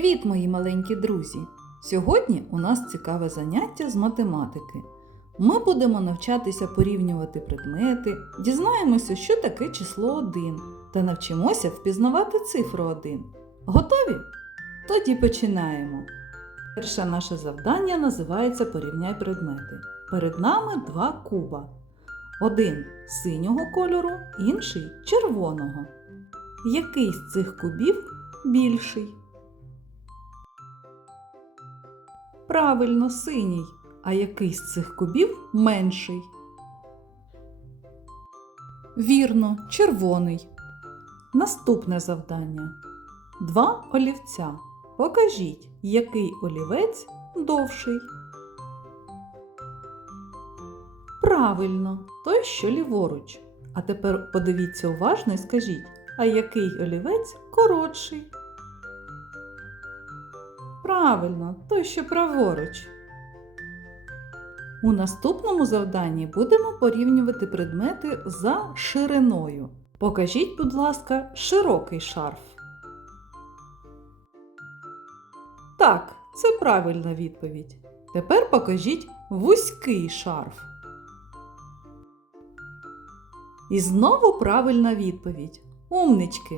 Привіт, мої маленькі друзі! Сьогодні у нас цікаве заняття з математики. Ми будемо навчатися порівнювати предмети, дізнаємося, що таке число 1 та навчимося впізнавати цифру 1. Готові? Тоді починаємо. Перше наше завдання називається Порівняй предмети. Перед нами два куба. Один синього кольору, інший червоного. Який з цих кубів більший? Правильно, синій. А який з цих кубів менший? Вірно, червоний. Наступне завдання. Два олівця. Покажіть, який олівець довший. Правильно, той, що ліворуч. А тепер подивіться уважно і скажіть, а який олівець коротший? Правильно, той, що праворуч. У наступному завданні будемо порівнювати предмети за шириною. Покажіть, будь ласка, широкий шарф. Так, це правильна відповідь. Тепер покажіть вузький шарф. І знову правильна відповідь. Умнички.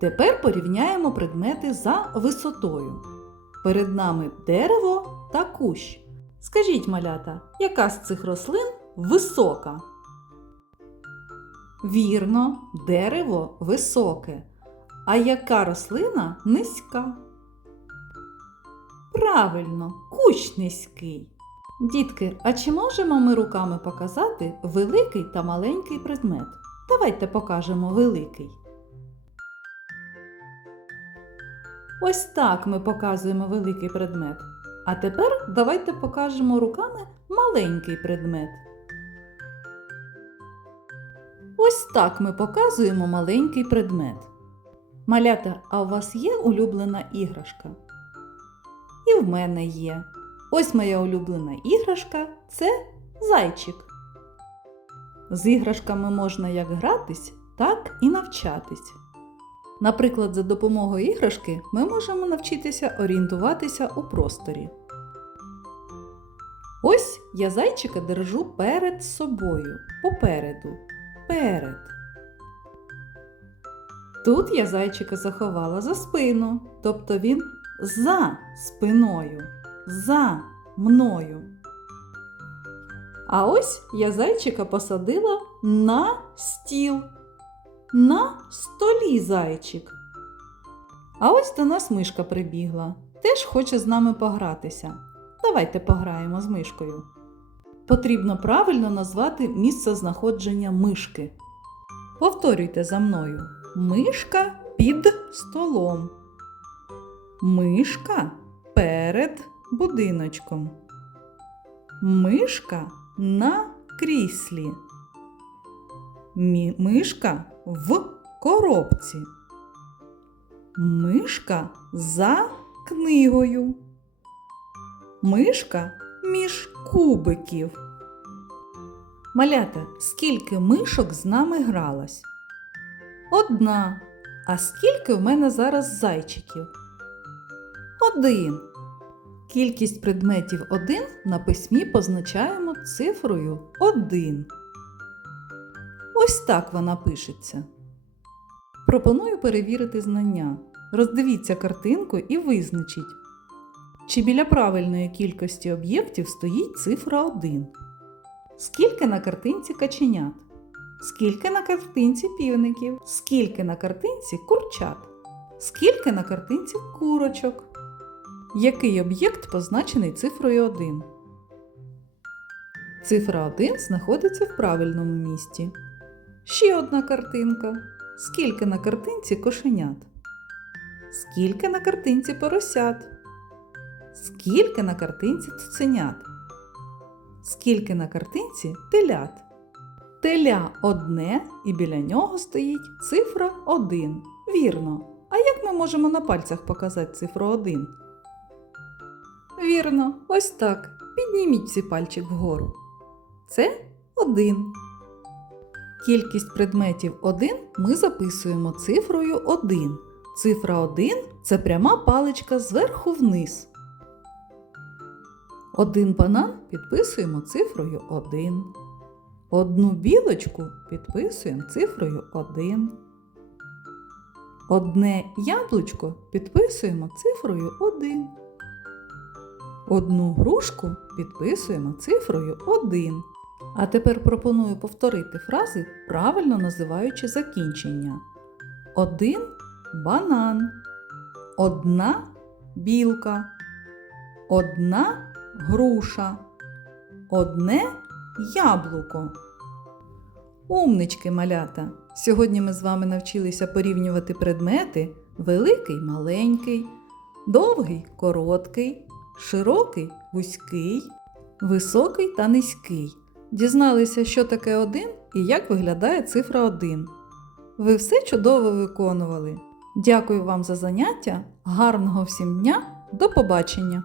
Тепер порівняємо предмети за висотою. Перед нами дерево та кущ. Скажіть, малята, яка з цих рослин висока? Вірно, дерево високе. А яка рослина низька? Правильно, кущ низький. Дітки, а чи можемо ми руками показати великий та маленький предмет? Давайте покажемо великий. Ось так ми показуємо великий предмет. А тепер давайте покажемо руками маленький предмет. Ось так ми показуємо маленький предмет. Малята, а у вас є улюблена іграшка? І в мене є. Ось моя улюблена іграшка це зайчик. З іграшками можна як гратись, так і навчатись. Наприклад, за допомогою іграшки ми можемо навчитися орієнтуватися у просторі. Ось я зайчика держу перед собою, попереду, перед. Тут я зайчика заховала за спину, тобто він за спиною, за мною. А ось я зайчика посадила на стіл. На столі зайчик. А ось до нас мишка прибігла. Теж хоче з нами погратися. Давайте пограємо з мишкою. Потрібно правильно назвати місце знаходження мишки. Повторюйте за мною. Мишка під столом. Мишка перед будиночком. Мишка на кріслі. Мишка в коробці. Мишка за книгою. Мишка між кубиків. Малята, скільки мишок з нами гралось? Одна. А скільки в мене зараз зайчиків? Один. Кількість предметів один на письмі позначаємо цифрою 1. Ось так вона пишеться. Пропоную перевірити знання. Роздивіться картинку і визначіть, чи біля правильної кількості об'єктів стоїть цифра 1. Скільки на картинці каченят? Скільки на картинці півників? Скільки на картинці курчат? Скільки на картинці курочок? Який об'єкт позначений цифрою 1? Цифра 1 знаходиться в правильному місці. Ще одна картинка. Скільки на картинці кошенят? Скільки на картинці поросят? Скільки на картинці цуценят? Скільки на картинці телят? Теля одне і біля нього стоїть цифра 1. Вірно. А як ми можемо на пальцях показати цифру 1? Вірно, ось так. Підніміть всі пальчик вгору. Це 1. Кількість предметів 1 ми записуємо цифрою 1. Цифра 1 це пряма паличка зверху вниз. Один банан підписуємо цифрою 1. Одну білочку підписуємо цифрою 1. Одне яблучко підписуємо цифрою 1. Одну грушку підписуємо цифрою 1. А тепер пропоную повторити фрази, правильно називаючи закінчення. Один банан. Одна білка. Одна груша. Одне яблуко. Умнички, малята! Сьогодні ми з вами навчилися порівнювати предмети великий маленький, довгий короткий, широкий вузький, високий та низький. Дізналися, що таке 1 і як виглядає цифра 1. Ви все чудово виконували. Дякую вам за заняття, гарного всім дня, до побачення!